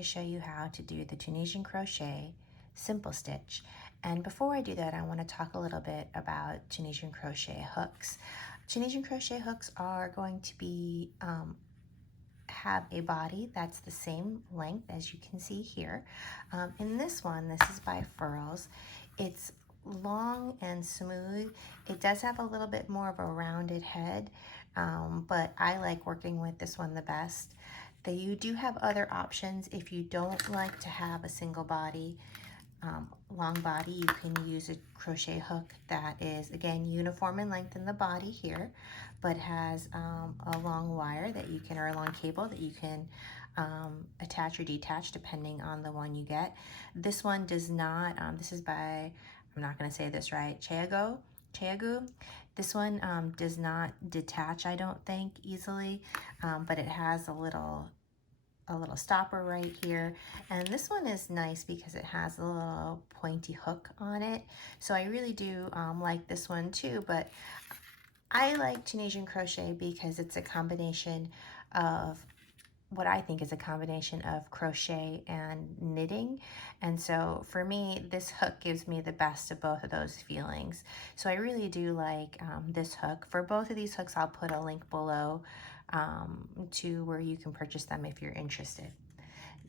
to show you how to do the Tunisian Crochet Simple Stitch. And before I do that, I want to talk a little bit about Tunisian Crochet hooks. Tunisian Crochet hooks are going to be have a body that's the same length as you can see here. In this one, this is by Furls. It's long and smooth. It does have a little bit more of a rounded head, but I like working with this one the best. You do have other options if you don't like to have a single body, long body. You can use a crochet hook that is, again, uniform in length in the body here, but has a long wire that you can, or a long cable that you can attach or detach depending on the one you get. This one does not, this is by, I'm not going to say this right, Cheagu. This one does not detach, I don't think, easily, but it has a little stopper right here, and this one is nice because it has a little pointy hook on it, so I really do like this one too. But I like Tunisian crochet because it's a combination of what I think is a combination of crochet and knitting, and so for me this hook gives me the best of both of those feelings. So I really do like this hook. For both of these hooks I'll put a link below to where you can purchase them if you're interested.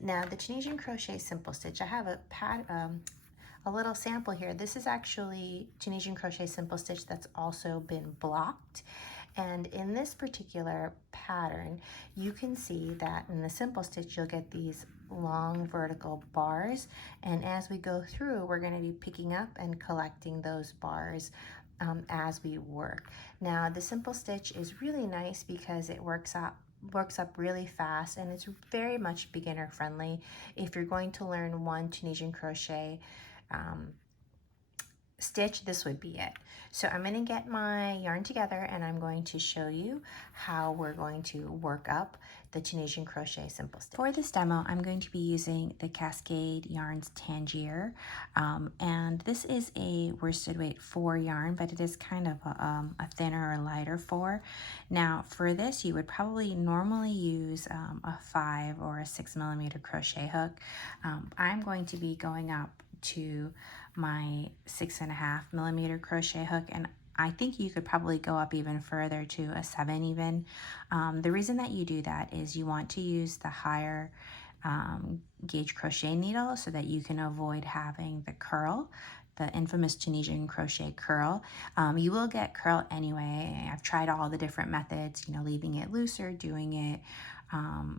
Now the Tunisian Crochet Simple Stitch, I have a little sample here. This is actually Tunisian Crochet Simple Stitch that's also been blocked. And in this particular pattern, you can see that in the Simple Stitch, you'll get these long vertical bars. And as we go through, we're going to be picking up and collecting those bars as we work. Now, the Simple Stitch is really nice because it works up really fast, and it's very much beginner friendly. If you're going to learn one Tunisian crochet stitch, this would be it. So I'm going to get my yarn together and I'm going to show you how we're going to work up the Tunisian Crochet Simple Stitch. For this demo, I'm going to be using the Cascade Yarns Tangier, and this is a worsted weight 4 yarn, but it is kind of a thinner or lighter 4. Now for this, you would probably normally use a 5 or a 6mm crochet hook. I'm going to be going up to my 6.5mm crochet hook, and I think you could probably go up even further to a 7 even. The reason that you do that is you want to use the higher gauge crochet needle so that you can avoid having the curl, the infamous Tunisian crochet curl. You will get curl anyway. I've tried all the different methods, leaving it looser, doing it,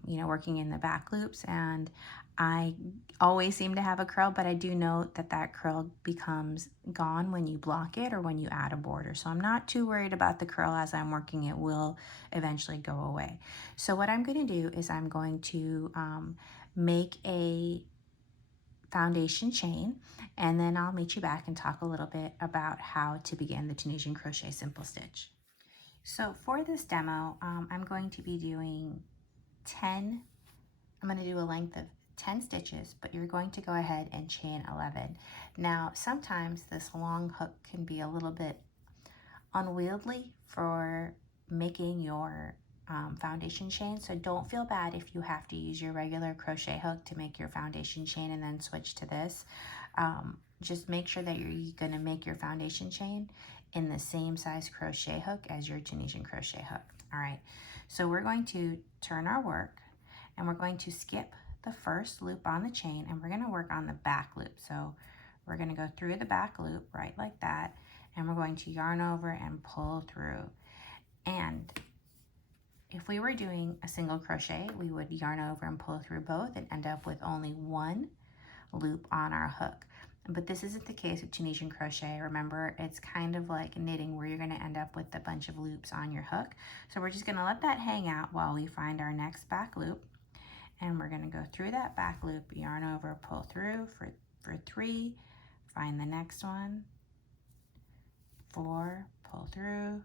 working in the back loops, and I always seem to have a curl, but I do note that that curl becomes gone when you block it or when you add a border. So I'm not too worried about the curl as I'm working. It will eventually go away. So what I'm going to do is I'm going to make a foundation chain, and then I'll meet you back and talk a little bit about how to begin the Tunisian Crochet Simple Stitch. So for this demo, I'm going to be doing I'm going to do a length of 10 stitches, but you're going to go ahead and chain 11. Now, sometimes this long hook can be a little bit unwieldy for making your foundation chain, so don't feel bad if you have to use your regular crochet hook to make your foundation chain and then switch to this. Just make sure that you're going to make your foundation chain in the same size crochet hook as your Tunisian crochet hook. All right, so we're going to turn our work and we're going to skip the first loop on the chain, and we're going to work on the back loop. So we're going to go through the back loop right like that, and we're going to yarn over and pull through. And if we were doing a single crochet, we would yarn over and pull through both and end up with only one loop on our hook. But this isn't the case with Tunisian crochet. Remember, it's kind of like knitting where you're going to end up with a bunch of loops on your hook. So we're just going to let that hang out while we find our next back loop. And we're going to go through that back loop, yarn over, pull through for 3, find the next one, 4, pull through.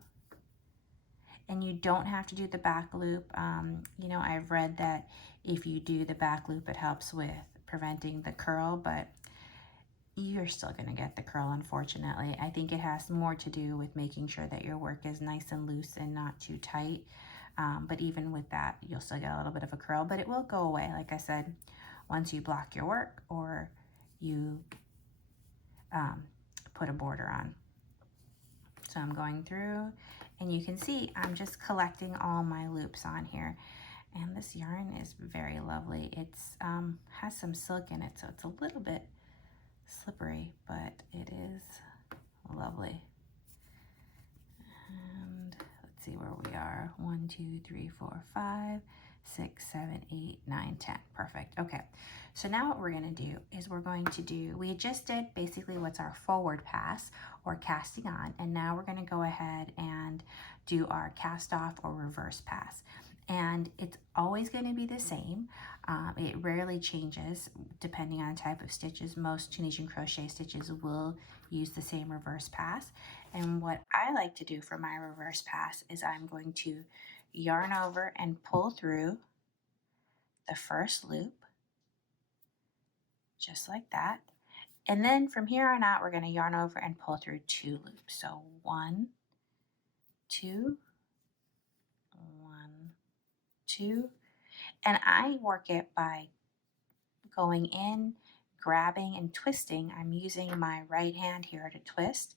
And you don't have to do the back loop. I've read that if you do the back loop, it helps with preventing the curl, but you're still going to get the curl, unfortunately. I think it has more to do with making sure that your work is nice and loose and not too tight. But even with that, you'll still get a little bit of a curl, but it will go away. Like I said, once you block your work or you put a border on. So I'm going through, and you can see I'm just collecting all my loops on here. And this yarn is very lovely. It's has some silk in it, so it's a little bit slippery, but it is lovely. And let's see where we are. 1, 2, 3, 4, 5, 6, 7, 8, 9, 10. Perfect. Okay. So now what we're going to do is we just did basically what's our forward pass or casting on, and now we're going to go ahead and do our cast off or reverse pass. And it's always going to be the same. It rarely changes depending on type of stitches. Most Tunisian crochet stitches will use the same reverse pass. And what I like to do for my reverse pass is I'm going to yarn over and pull through the first loop, just like that. And then from here on out, we're going to yarn over and pull through 2 loops. So 1, 2, 1, 2. And I work it by going in, grabbing and twisting. I'm using my right hand here to twist,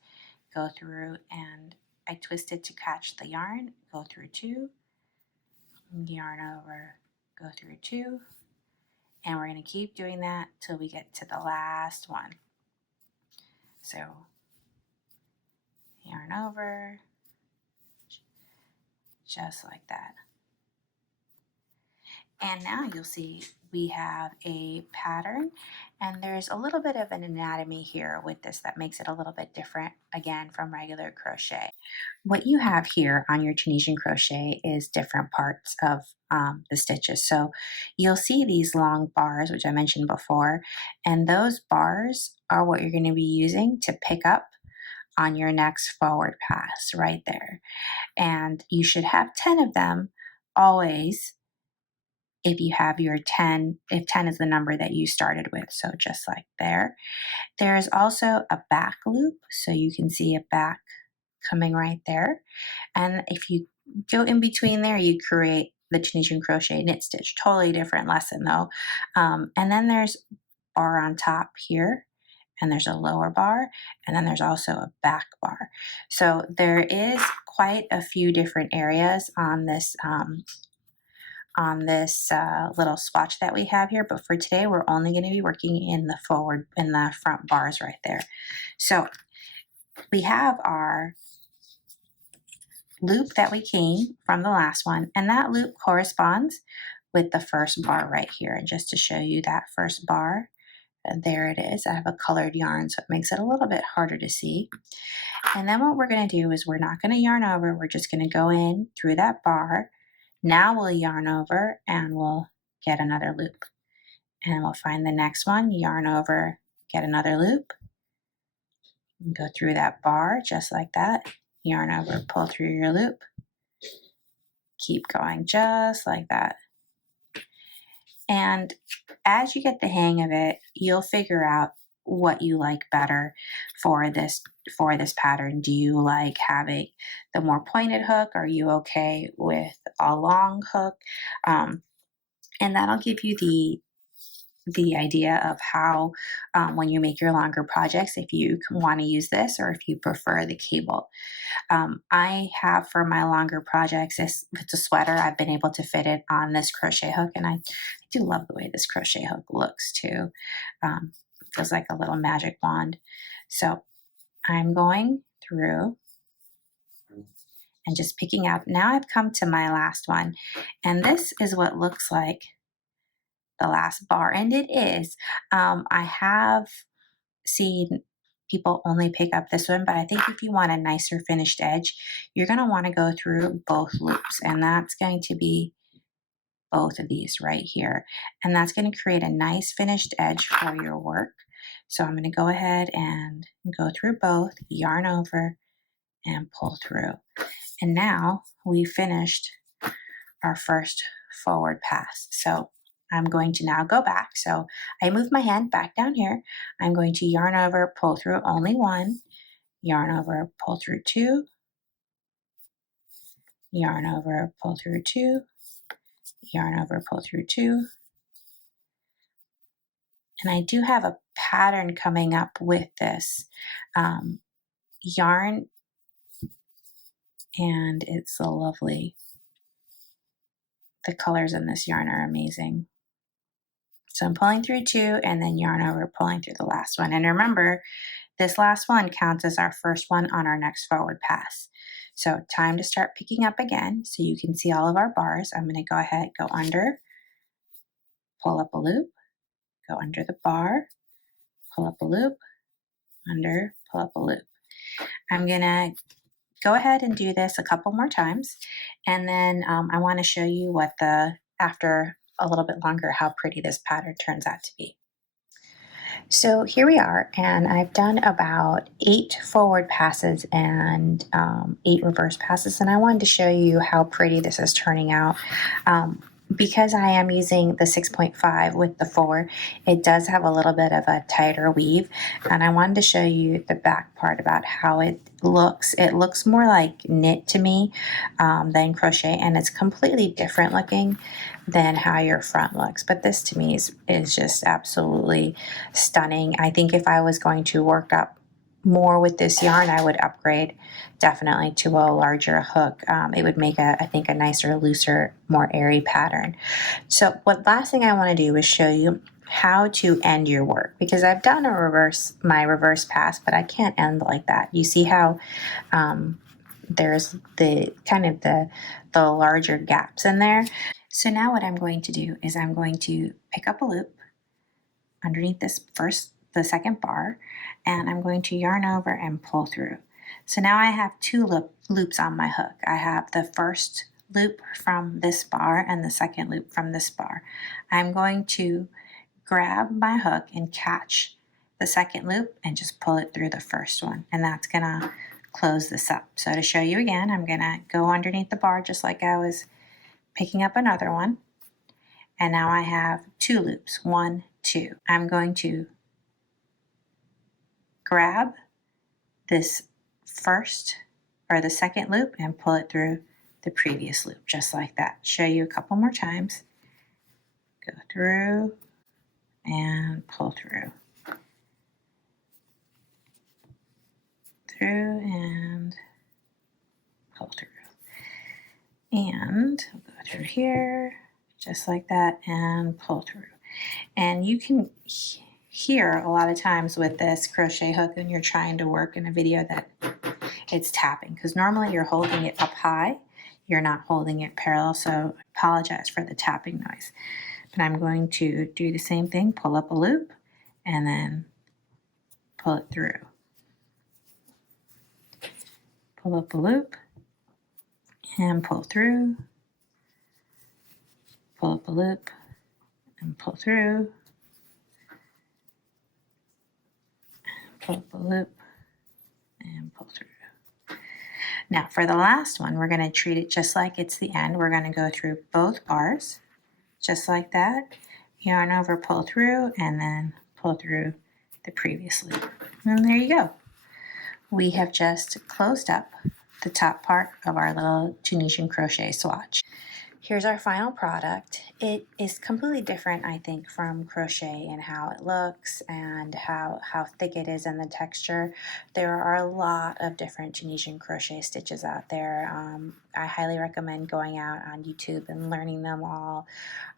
go through, and I twist it to catch the yarn, go through 2, yarn over, go through 2, and we're going to keep doing that till we get to the last one. So yarn over, just like that. And now you'll see we have a pattern, and there's a little bit of an anatomy here with this that makes it a little bit different, again, from regular crochet. What you have here on your Tunisian crochet is different parts of the stitches. So you'll see these long bars, which I mentioned before, and those bars are what you're going to be using to pick up on your next forward pass right there. And you should have 10 of them always if you have your 10, if 10 is the number that you started with. So just like there. There's also a back loop, so you can see a back coming right there. And if you go in between there, you create the Tunisian crochet knit stitch. Totally different lesson though. And then there's bar on top here, and there's a lower bar, and then there's also a back bar. So there is quite a few different areas on this little swatch that we have here, but for today we're only going to be working in the front bars right there. So we have our loop that we came from the last one, and that loop corresponds with the first bar right here. And just to show you that first bar, there it is. I have a colored yarn, so it makes it a little bit harder to see. And then what we're going to do is we're not going to yarn over, we're just going to go in through that bar. Now we'll yarn over and we'll get another loop. And we'll find the next one, yarn over, get another loop, and go through that bar just like that. Yarn over, pull through your loop, keep going just like that. And as you get the hang of it, you'll figure out what you like better for this pattern. Do you like having the more pointed hook? Are you okay with a long hook? And that'll give you the idea of how when you make your longer projects, if you want to use this or if you prefer the cable. I have for my longer projects, if it's a sweater, I've been able to fit it on this crochet hook, and I do love the way this crochet hook looks too. Feels like a little magic wand. So I'm going through and just picking out. Now I've come to my last one, and this is what looks like the last bar, and it is. I have seen people only pick up this one, but I think if you want a nicer finished edge, you're going to want to go through both loops, and that's going to be both of these right here, and that's going to create a nice finished edge for your work. So I'm going to go ahead and go through both, yarn over, and pull through. And now we finished our first forward pass. So I'm going to now go back. So I move my hand back down here. I'm going to yarn over, pull through only 1, yarn over, pull through 2, yarn over, pull through 2, yarn over, pull through 2, And I do have a pattern coming up with this yarn, and it's so lovely. The colors in this yarn are amazing. So I'm pulling through 2 and then yarn over, pulling through the last one. And remember, this last one counts as our first one on our next forward pass. So time to start picking up again so you can see all of our bars. I'm going to go ahead, go under, pull up a loop, go under the bar, pull up a loop, under, pull up a loop. I'm going to go ahead and do this a couple more times, and then I want to show you what after a little bit longer, how pretty this pattern turns out to be. So here we are, and I've done about 8 forward passes and 8 reverse passes, and I wanted to show you how pretty this is turning out. Because I am using the 6.5 with the 4, it does have a little bit of a tighter weave, and I wanted to show you the back part about how it looks. It looks more like knit to me than crochet, and it's completely different looking than how your front looks. But this to me is just absolutely stunning. I think if I was going to work up more with this yarn, I would upgrade definitely to a larger hook. It would make I think a nicer, looser, more airy pattern. So last thing I want to do is show you how to end your work, because I've done my reverse pass, but I can't end like that. You see how there's the kind of the larger gaps in there. So now what I'm going to do is I'm going to pick up a loop underneath the second bar, and I'm going to yarn over and pull through. So now I have 2 loops on my hook. I have the first loop from this bar and the second loop from this bar. I'm going to grab my hook and catch the second loop and just pull it through the first one, and that's gonna close this up. So to show you again, I'm gonna go underneath the bar just like I was picking up another one, and now I have 2 loops, 1, 2. I'm going to grab this first or the second loop and pull it through the previous loop, just like that. Show you a couple more times. Go through and pull through. Through and pull through. And we'll go through here, just like that, and pull through. And you can hear a lot of times with this crochet hook when you're trying to work in a video that it's tapping, because normally you're holding it up high, you're not holding it parallel, so I apologize for the tapping noise. But I'm going to do the same thing, pull up a loop, and then pull it through. Pull up a loop, and pull through, pull up a loop, and pull through, pull up a loop, and pull through. Now for the last one, we're going to treat it just like it's the end. We're going to go through both bars, just like that, yarn over, pull through, and then pull through the previous loop. And there you go. We have just closed up the top part of our little Tunisian crochet swatch. Here's our final product. It is completely different, I think, from crochet in how it looks and how thick it is in the texture. There are a lot of different Tunisian crochet stitches out there. I highly recommend going out on YouTube and learning them all.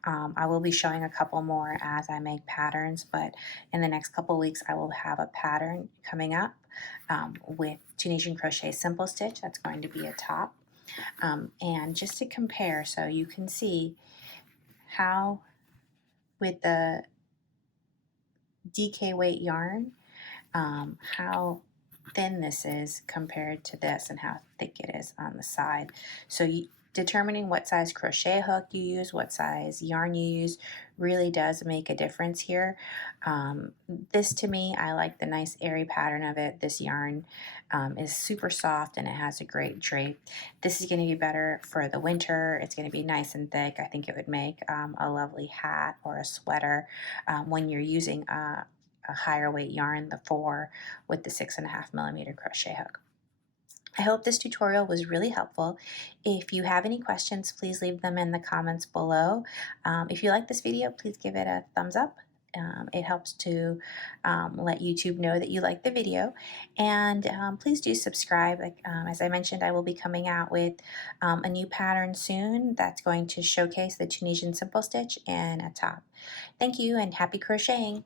I will be showing a couple more as I make patterns, but in the next couple weeks I will have a pattern coming up with Tunisian Crochet Simple Stitch. That's going to be a top. And just to compare, so you can see how with the DK weight yarn, how thin this is compared to this and how thick it is on the side. So determining what size crochet hook you use, what size yarn you use, really does make a difference here. This to me, I like the nice airy pattern of it. This yarn is super soft and it has a great drape. This is going to be better for the winter. It's going to be nice and thick. I think it would make a lovely hat or a sweater when you're using a higher weight yarn, the 4 with the 6.5mm crochet hook. I hope this tutorial was really helpful. If you have any questions, please leave them in the comments below. If you like this video, please give it a thumbs up It helps to let YouTube know that you like the video. And please do subscribe. Like as I mentioned, I will be coming out with a new pattern soon that's going to showcase the Tunisian simple stitch and a top. Thank you and happy crocheting!